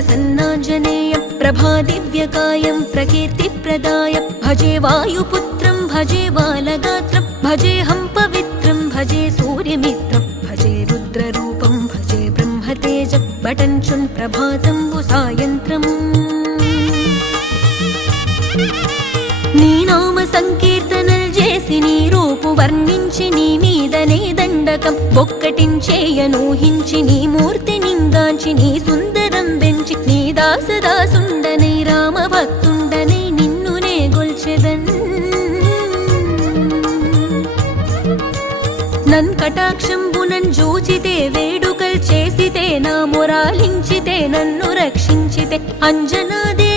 प्रसन्नाञ्जनेयं प्रभादिव्यकायं प्रकीर्तिप्रदायं भजे वायुपुत्रं भजे बालगात्रं भजेऽहं पवित्रं भजे सूर्यमित्रं भजे रुद्ररूपं भजे ब्रह्मतेजं बटञ्चुन् प्रभातं सायन्त्रम् నీ నామ సంకీర్తనలు చేసి నీ రూపు వర్ణించి నీ మీదనే దండకం ఒక్కటించేయనూహించి నీ మూర్తి నింగాంచి నీ సుందరం పెంచి నీ దాసదాసుండనై రామ భక్తుండనై నిన్నునే గొల్చెదన్ నన్ కటాక్షంబునన్ జూచితే వేడుకల్ చేసితే నా మొరాలించితే నన్ను రక్షించితే అంజనాదే